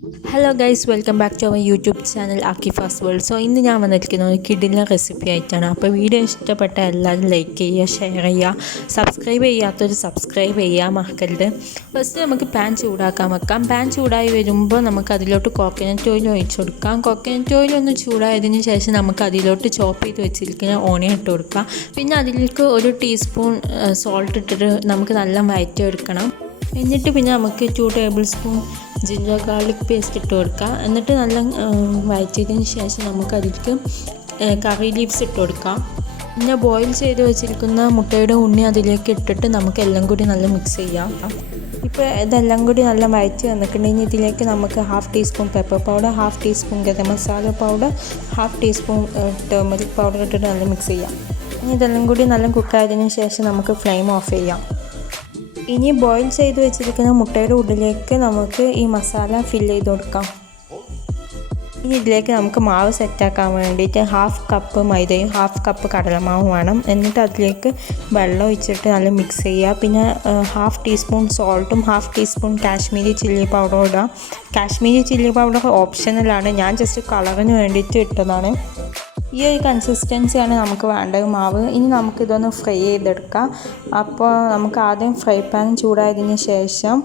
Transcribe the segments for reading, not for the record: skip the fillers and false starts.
Hello guys, welcome back to our YouTube channel Aakifas world. So ഇന്ന് ഞാൻ വന്നിരിക്കുന്നത് ഒരു കിടിലൻ റെസിപ്പി ആയിട്ടാണ്. അപ്പോൾ വീഡിയോ ഇഷ്ടപ്പെട്ട എല്ലാവരും ലൈക്ക് ചെയ്യുക, ഷെയർ ചെയ്യുക, സബ്സ്ക്രൈബ് ചെയ്യാത്തൊരു സബ്സ്ക്രൈബ് ചെയ്യാൻ മറക്കരുത്. ഫസ്റ്റ് നമുക്ക് പാൻ ചൂടാക്കാൻ വെക്കാം. പാൻ ചൂടായി വരുമ്പോൾ നമുക്ക് അതിലോട്ട് കോക്കനട്ട് ഓയിൽ ഒഴിച്ച് കൊടുക്കാം. കോക്കനട്ട് ഓയിൽ ഒന്ന് ചൂടായതിന് ശേഷം നമുക്ക് അതിലോട്ട് ചോപ്പ് ചെയ്ത് വെച്ചിരിക്കുന്ന ഓണിയൻ ഇട്ട് കൊടുക്കാം. പിന്നെ അതിലേക്ക് ഒരു ടീസ്പൂൺ സോൾട്ട് ഇട്ടിട്ട് നമുക്ക് നല്ല വഴറ്റിയെടുക്കണം. എന്നിട്ട് പിന്നെ നമുക്ക് 2 table spoon ginger garlic paste ഇട്ട് കൊടുക്കാം. എന്നിട്ട് നല്ല വഴറ്റിയതിന് ശേഷം നമുക്ക് അതിലേക്ക് കറി ലീവ്സ് ഇട്ട് കൊടുക്കാം. പിന്നെ ബോയിൽ ചെയ്ത് വെച്ചിരിക്കുന്ന മുട്ടയുടെ ഉണ്ണി അതിലേക്ക് ഇട്ടിട്ട് നമുക്ക് എല്ലാം കൂടി നല്ല മിക്സ് ചെയ്യാം. ഇപ്പോൾ ഇതെല്ലാം കൂടി നല്ല വഴറ്റി വന്നിട്ടുണ്ടെങ്കിൽ ഇതിലേക്ക് നമുക്ക് 1/2 teaspoon pepper powder, 1/2 teaspoon garam masala powder, 1/2 teaspoon turmeric powder ഇട്ടിട്ട് നല്ല മിക്സ് ചെയ്യാം. ഇനി ഇതെല്ലാം കൂടി നല്ല കുക്കായതിനു ശേഷം നമുക്ക് ഫ്ലെയിം ഓഫ് ചെയ്യാം. ഇനി ബോയിൽ ചെയ്ത് വെച്ചിരിക്കുന്ന മുട്ടയുടെ ഉള്ളിലേക്ക് നമുക്ക് ഈ മസാല ഫില്ല് ചെയ്ത് കൊടുക്കാം. ഇനി ഇതിലേക്ക് നമുക്ക് മാവ് സെറ്റാക്കാൻ വേണ്ടിയിട്ട് 1/2 കപ്പ് മൈദയും 1/2 കപ്പ് കടലമാവും വേണം. എന്നിട്ട് അതിലേക്ക് വെള്ളം ഒഴിച്ചിട്ട് നല്ല മിക്സ് ചെയ്യുക. പിന്നെ 1/2 ടീസ്പൂൺ സോൾട്ടും 1/2 ടീസ്പൂൺ കാശ്മീരി ചില്ലി പൗഡറും ഇടുക. കാശ്മീരി ചില്ലി പൗഡർ ഓപ്ഷണലാണ്, ഞാൻ ജസ്റ്റ് കളറിന് വേണ്ടിയിട്ട് ഇട്ടതാണ്. ഈ ഒരു കൺസിസ്റ്റൻസിയാണ് നമുക്ക് വേണ്ടത് മാവ്. ഇനി നമുക്കിതൊന്ന് ഫ്രൈ ചെയ്തെടുക്കാം. അപ്പോൾ നമുക്ക് ആദ്യം ഫ്രൈ പാൻ ചൂടായതിന് ശേഷം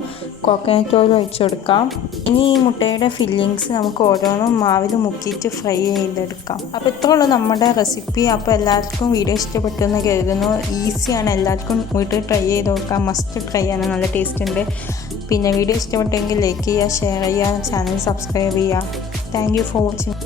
കോക്കനട്ട് ഓയിൽ ഒഴിച്ചു കൊടുക്കാം. ഇനി ഈ മുട്ടയുടെ ഫില്ലിങ്സ് നമുക്ക് ഓരോന്നും മാവിൽ മുക്കിയിട്ട് ഫ്രൈ ചെയ്തെടുക്കാം. അപ്പോൾ ഇത്രയുള്ളൂ നമ്മുടെ റെസിപ്പി. അപ്പോൾ എല്ലാവർക്കും വീഡിയോ ഇഷ്ടപ്പെട്ടെന്ന് കരുതുന്നു. ഈസിയാണ്, എല്ലാവർക്കും വീട്ടിൽ ട്രൈ ചെയ്ത് നോക്കാം. മസ്റ്റ് ട്രൈ ആണ്, നല്ല ടേസ്റ്റ് ഉണ്ട്. പിന്നെ വീഡിയോ ഇഷ്ടപ്പെട്ടെങ്കിൽ ലൈക്ക് ചെയ്യുക, ഷെയർ ചെയ്യുക, ചാനൽ സബ്സ്ക്രൈബ് ചെയ്യുക. Thank you for watching.